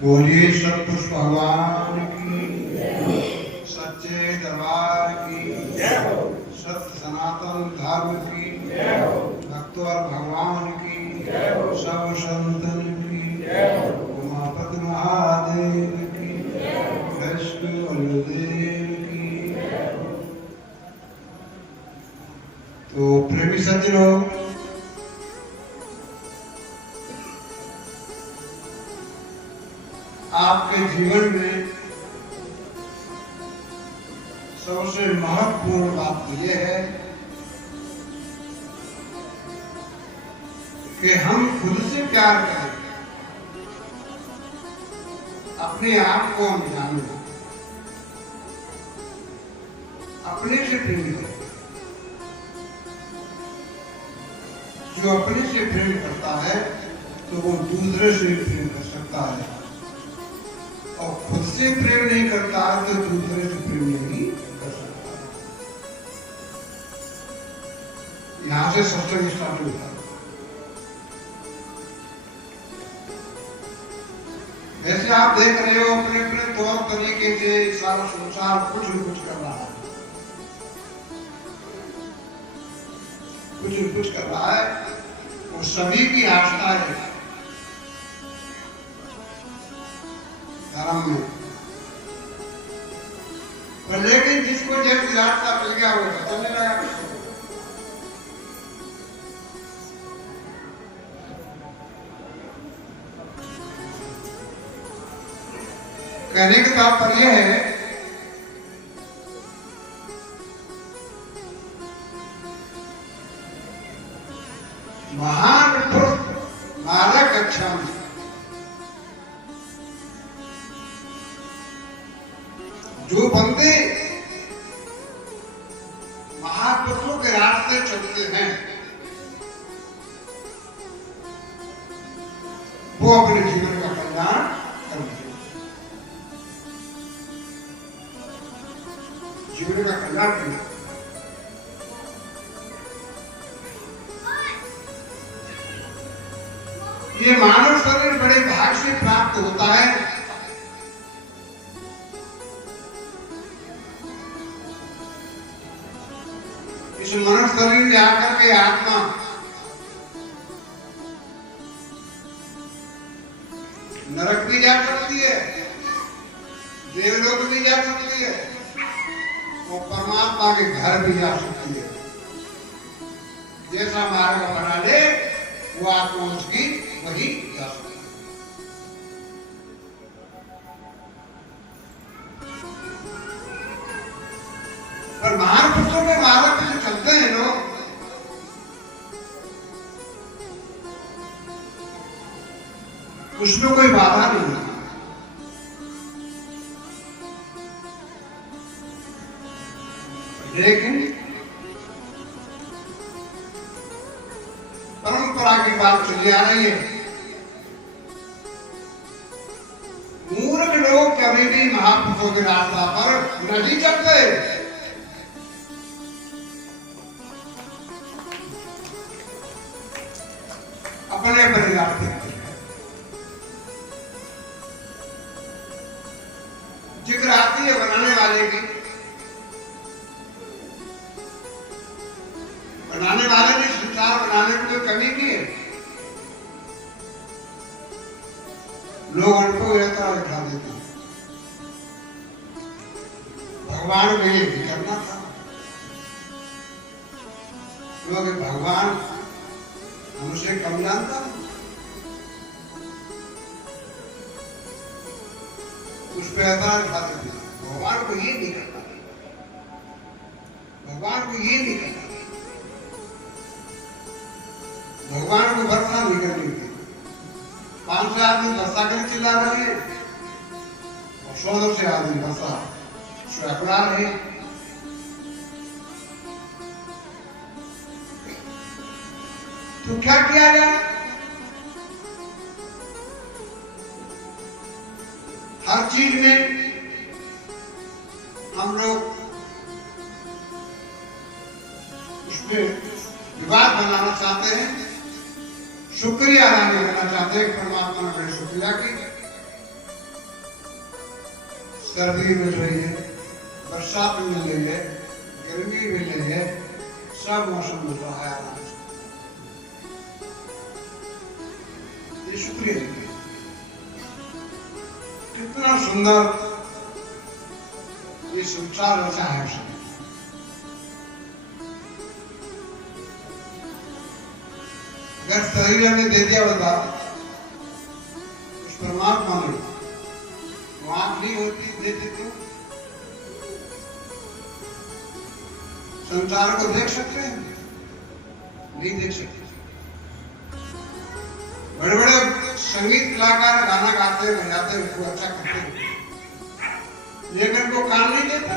बोलिए सतपुरुष भगवान की, सच्चे दरबार की, सत्य सनातन धर्म की, भक्तवर भगवान की, सब संतन की, उमापति महादेव की, कृष्ण बलदेव की। तो प्रेमी सज्जनों, आपके जीवन में सबसे महत्वपूर्ण बात यह है कि हम खुद से प्यार करें, अपने आप को हम जानें, अपने से प्रेम करें। जो अपने से प्रेम करता है तो वो दूसरे से प्रेम कर सकता है, और खुद से प्रेम नहीं करता है तो दूसरे से प्रेम नहीं कर सकता। यहां से सत्संग स्टार्ट होता है। वैसे आप देख रहे हो अपने अपने तौर तरीके से सारा संसार कुछ न कुछ कर रहा है, कुछ न कुछ कर रहा है, और सभी की आस्था है धर्म में। पर लेकिन जिसको जैसी रास्ता मिल गया वो चलने लगा। कहने का तात्पर्य है महान मार्ग अच्छा में जो बंदे महापुरुषों के रास्ते चलते हैं वो अपने जीवन का कल्याण करते हैं, जीवन का कल्याण करते हैं। ये मानव शरीर बड़े भाग से प्राप्त होता है। इस मानव शरीर में आकर के आत्मा नरक भी जा सकती है, देवलोक भी जा सकती है, और परमात्मा के घर भी जा सकती है। जैसा मार्ग बना ले वो आत्मा उसकी वही जा सकती है। पर महापुरुषों के मार्ग पे जो चलते हैं लोग, उसमें कोई बाधा नहीं है। लेकिन परंपरा की बात चली आ रही है, मूर्ख लोग कभी भी महापुरुषों के रास्ता पर नहीं चलते। अपने परिवार के जिक्र आती है बनाने वाले की, बनाने वाले ने संसार बनाने में कोई कमी की है। लोग उनको ऐसा दिखा देते हैं, भगवान को ये भी करना था। लोग भगवान हमसे कम जानता, उस पर ऐसा दिखा देते हैं, भगवान को ये नहीं करना, भगवान को ये नहीं करना, भगवान को वर्षा नहीं करनी थी। 500 आदमी वर्षा कर चिल्ला रहे हैं और 100 आदमी वर्षा अपना रहे। तो क्या किया जाए? हर चीज में हम लोग उसमें विवाद बनाना चाहते हैं, शुक्रिया अदा नहीं करना चाहते हैं। परमात्मा ने बड़े शुक्रिया की सर्दी मिल रही है, बरसात मिल रही है, गर्मी मिल रही है, सब मौसम मिल रहा है आराम से। ये शुक्रिया देखिए कितना सुंदर ये संसार रचा है उसने। अगर शरीर ने दे दिया होता उस परमात्मा ने, वो आंख नहीं होती देते तो संसार को देख सकते हैं? नहीं देख सकते। बड़े बड़े संगीत कलाकार गाना गाते बजाते उसको अच्छा करते, लेकिन वो कान नहीं देता।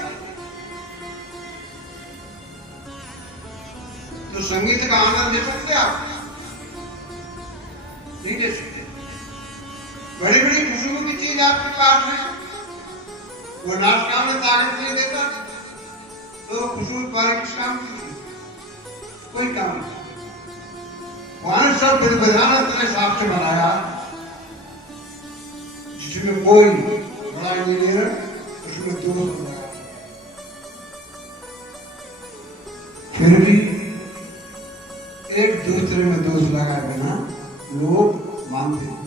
तो संगीत का आनंद ले सकते आप? नहीं दे सकते। बड़ी बड़ी खुशबू की चीज आपके पास है, वो नाटका में ताकत नहीं देता, तो खुशबू तुम्हारे किस काम की? कोई काम नहीं। वहां सब बिरबराना इतने साफ से बनाया जिसमें कोई बड़ा इंजीनियर उसमें दोष बनाया, फिर भी एक दूसरे में दोष लगाए बिना लोग मानते हैं।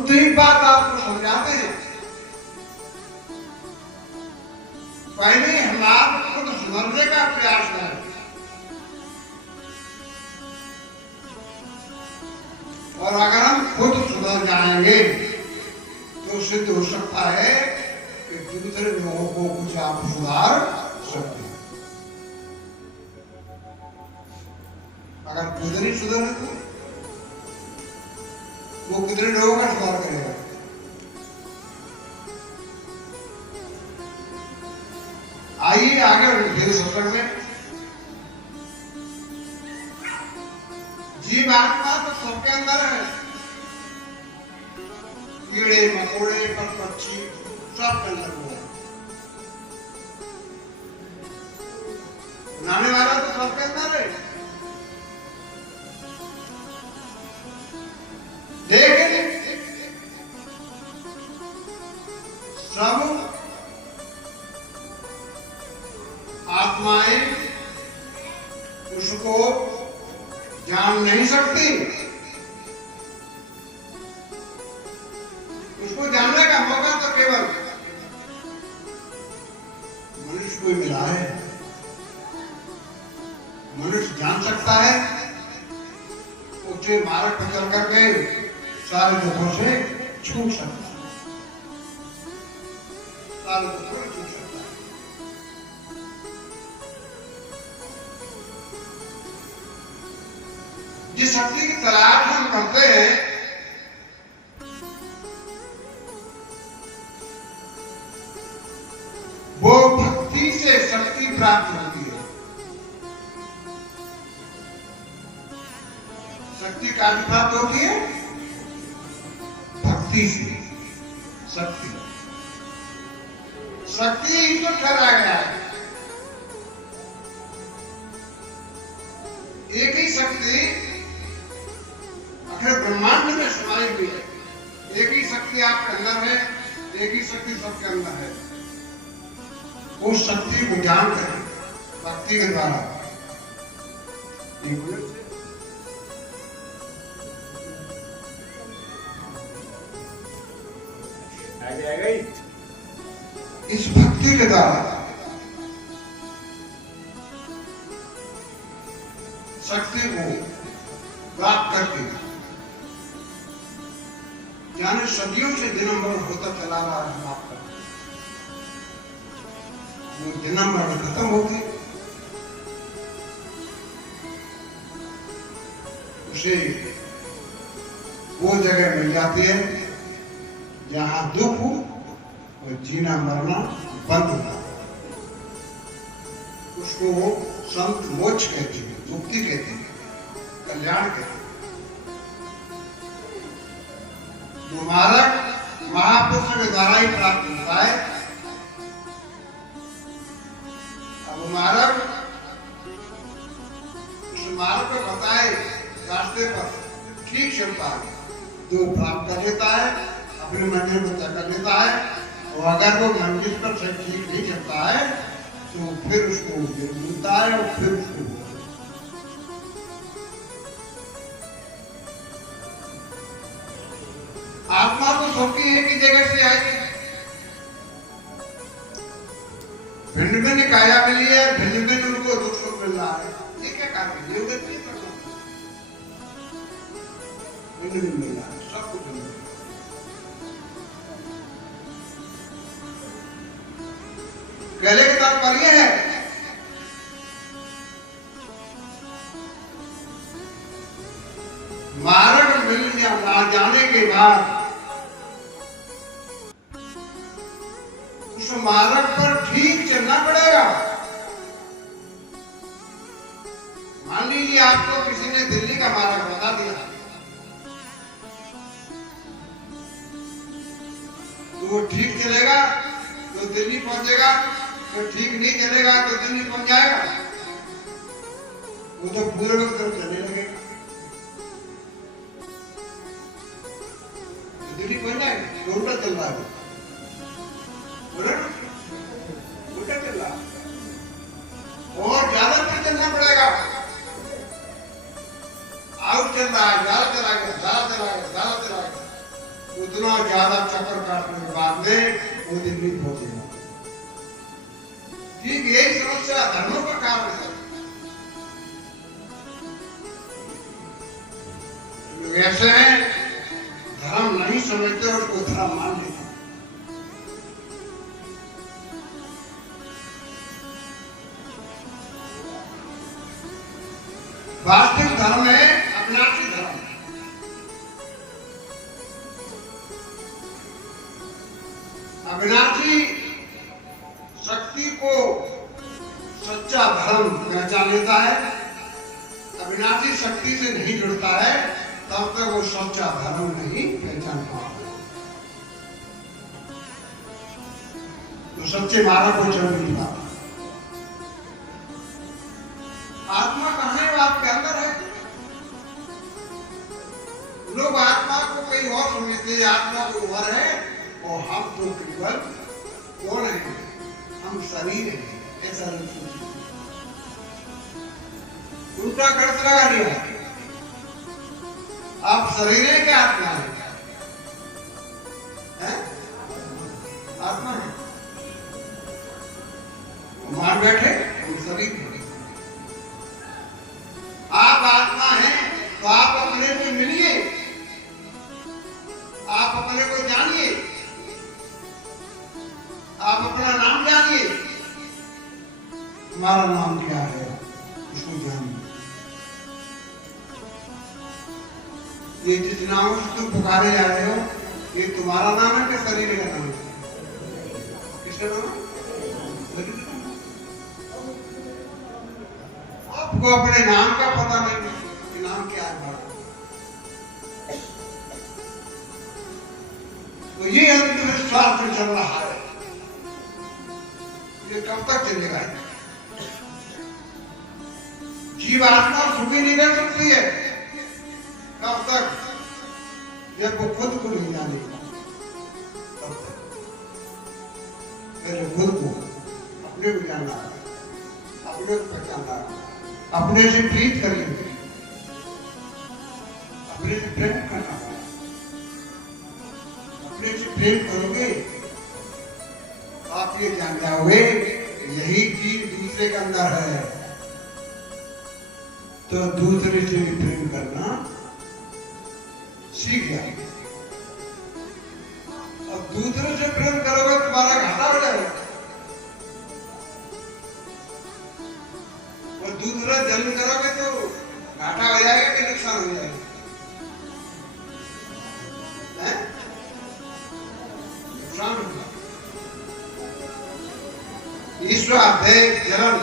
तो एक बात आपको समझाते हैं, पहले हालात खुद सुधरने का प्रयास करें, और अगर हम खुद सुधर जाएंगे तो सिद्ध हो सकता है कि दूसरे लोगों को कुछ आप सुधार सकते हैं। अगर खुद नहीं सुधरे तो वो कितने लोगों का सुधार करेगा? आइए आगे बढ़ते सत्संग में। जीव आत्मा तो सबके अंदर है, कीड़े मकोड़े पर पक्षी सबके अंदर वो है, बनाने वाला तो सबके अंदर है। लेकिन सब आत्माएं उसको जान नहीं सकती। उसको जानने का मौका तो केवल मनुष्य को ही मिला है। मनुष्य जान सकता है, ऊंचे मार्ग पर चल करके सारे दुखों से छूट सकता है, सारे दुखों से छूट सकता है। जिस शक्ति की तलाश हम करते हैं वो भक्ति से शक्ति प्राप्त होती है। शक्ति कहाँ प्राप्त होती है? भक्ति से शक्ति। शक्ति ईश्वर ठहराया गया है। एक ही शक्ति अखिल ब्रह्मांड में समाई हुई है। एक ही शक्ति आपके अंदर है, एक ही शक्ति सबके अंदर है। उस शक्ति को जान कर भक्ति के द्वारा इस भक्ति के द्वारा शक्ति को प्राप्त करके जाने सदियों से जन्म मरण होता चला रहा है आपका, वो जन्म मरण खत्म हो गए, उसे वो जगह मिल जाती है जहां दुख और जीना मरना बंद होता है। उसको संत मोक्ष कहते हैं, मुक्ति कहते हैं, कल्याण कहते हैं। जो मार्ग महापुरुषों के द्वारा ही प्राप्त होता है। अब मार्ग उस मार्ग को बताए रास्ते पर ठीक चलता है तो प्राप्त कर लेता है, अपने मंजिल को तय कर लेता है। और अगर वो मंजिल पर से ठीक नहीं चलता है तो फिर उसको मिलता है और फिर उसको आत्मा तो सबकी एक ही जगह से आएगी। भिन्न भिन्न काया मिली है, भिन्न भिन्न उनको दुख सुख मिल रहा है। ये क्या कारण है? उधर नहीं करना, भिन्न भिन्न मिल रहा है, सब कुछ मिल रहा है। कहने के तात्पर्य है मार्ग मिल जाने के बाद उस मार्ग पर ठीक चलना पड़ेगा। मान लीजिए आपको किसी ने दिल्ली का मार्ग बता दिया तो वो ठीक चलेगा तो दिल्ली पहुंचेगा, तो ठीक नहीं चलेगा तो दिल्ली पहुंच जाएगा। वो तो पूर्व की तरफ चलने लगेगा तो दिल्ली पहुंच जाएगा। तो उल्टा चल रहा है, उल्टा चल रहा है और ज्यादा पर चलना पड़ेगा। आउट चल रहा है, ज्यादा चला गया, ज्यादा चला गया, ज्यादा चला गया, उतना ज्यादा चक्कर काटने के बाद में वो दिल्ली पहुंचेगा। ठीक यही समस्या धर्मों का कारण है। लोग ऐसे हैं धर्म नहीं समझते और उसको धर्म मान लेते। वास्तविक धर्म है अविनाशी धर्म। अविनाशी शक्ति को सच्चा धर्म पहचान लेता है। अविनाशी शक्ति से नहीं जुड़ता है तब तक वो सच्चा धर्म नहीं पहचान पाता, तो सच्चे मार्ग को चल नहीं पाता। आत्मा कहाँ है? वो आपके अंदर है। लोग आत्मा को कहीं और समझते हैं, आत्मा को और है और हम तो केवल कौन है? हम शरीर है, ऐसा लोग सोचते। उल्टा गलत लगा दिया। आप शरीर है क्या आत्मा है? आत्मा है। मान बैठे हम शरीर है। आप आत्मा हैं तो आप अपने को मिलिए, आप अपने को जानिए, आप अपना नाम जानिए। तुम्हारा नाम क्या है उसको जानिए। ये जिस नाम से तुम पुकारे जा रहे हो ये तुम्हारा नाम है कि शरीर का नाम है? किसका नाम है? आपको अपने नाम का पता नहीं कि नाम क्या है। तो ये अंधविश्वास में चल रहा है, ये कब तक चलेगा? जीवात्मा सुखी नहीं रह सकती है कब तक? जब वो खुद को नहीं जानेगा तब तक। पहले खुद को अपने को जानना है, अपने को पहचानना है, अपने से प्रीत करिए, अपने से प्रेम करना है। अपने से प्रेम करोगे आप ये जान जाओगे यही चीज दूसरे के अंदर है, तो दूसरे से प्रेम करना सीख जाओगे। और दूसरे से प्रेम करोगे तुम्हारा घाटा हो जाएगा। और दूसरा जन्म करोगे तो घाटा हो जाएगा कि नुकसान हो जाएगा? नुकसान होगा। ईश्वर देव जन्म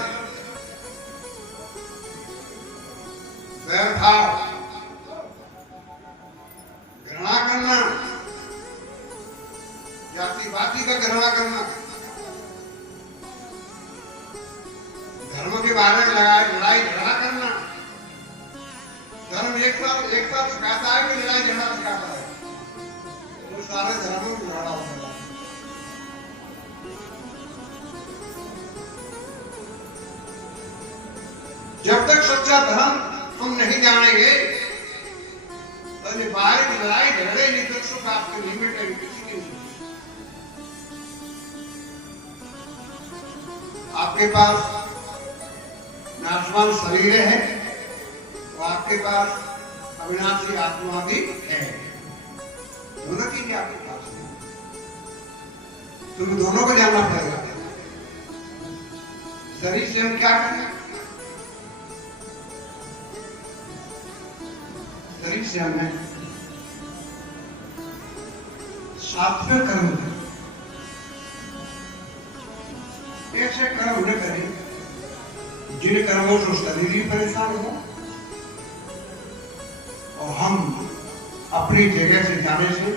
व्यवहार घृणा करना, जातिवादी का घृणा करना, धर्म के बारे में लड़ाई झगड़ा करना। धर्म एक साथ सिखाता है सारे धर्मों में लड़ा होगा। जब तक सच्चा धर्म हम नहीं जानेंगे तो ये बाहर लड़ाई झगड़े नहीं तक सुख आपके लिमिट है किसी की नहीं। आपके पास नाशवान शरीर है तो आपके पास अविनाशी आत्मा भी है। दोनों चीजें आपके पास है, तुम्हें दोनों को जानना पड़ेगा। शरीर से हम क्या करें? शरीर से हमें सात्विक कर्म करें, ऐसे कर्म न करें जिन कर्मों से शरीर ही परेशान हो और हम अपनी जगह से जाने से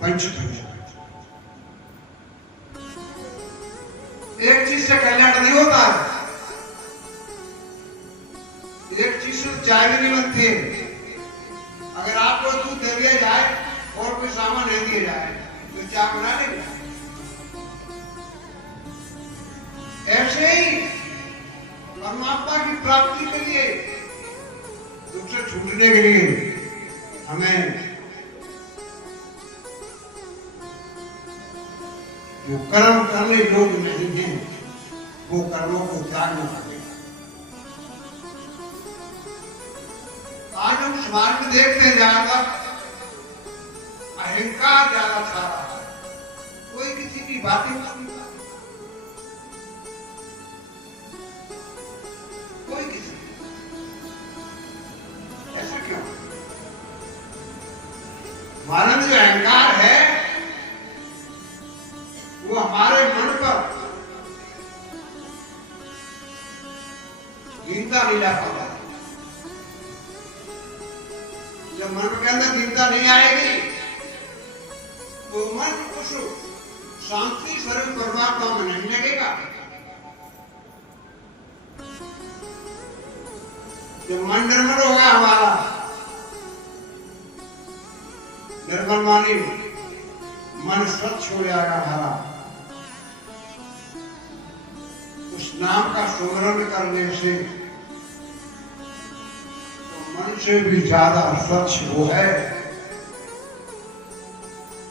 वंचित हो जाए। एक चीज से कल्याण नहीं होता है, एक चीज से चाय भी नहीं बनती है। अगर आपको दूध दे दिया जाए और कोई सामान नहीं दिया जाए तो चाय बना लेगा। ऐसे ही परमात्मा की प्राप्ति के लिए, दुख से छूटने के लिए हमें जो कर्म करने योग्य नहीं है वो कर्मों को त्यागना पड़ेगा। आज हम समाज में देखते हैं ज्यादातर अहंकार ज्यादा छा रहा है, कोई किसी की बातें नहीं सुनता, कोई किसी। ऐसा क्यों? हमारा जो अहंकार है वो हमारे मन पर दीनता नहीं ला पाता। जब मन के अंदर दीनता नहीं आएगी तो मन उस शांति स्वरूप परमात्मा में नहीं लगेगा। जब मन निर्मल होगा हमारा, निर्मल मानी मन स्वच्छ हो जाएगा हमारा, उस नाम का सुमरन करने से मन से भी ज्यादा स्वच्छ वो है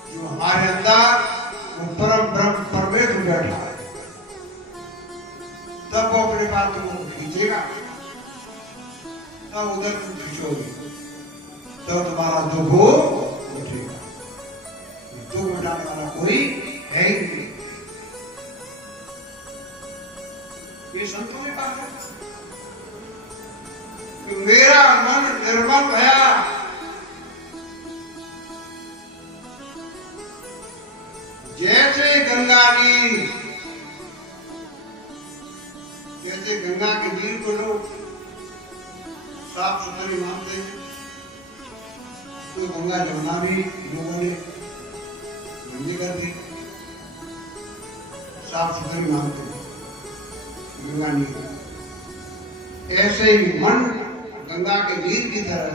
जो हमारे अंदर वो परम ब्रह्म परमेश्वर बैठा है। तब वो अपने बातों को खींचेगा, तब उधर तुम खींचोगे, तब तुम्हारा दुख उठेगा। दुख मिटाने वाला कोई है ही नहीं। ये संतों ने कहा कि मेरा मन निर्मल भया, जैसे गंगा नीर, जैसे गंगा के नीर को लोग साफ सुथरी मानते हैं तो गंगा जमुना भी लोगों ने गंदी कर दी, साफ सुथरी मानते हैं गंगा नीर। ऐसे ही मन गंगा के नीर की तरह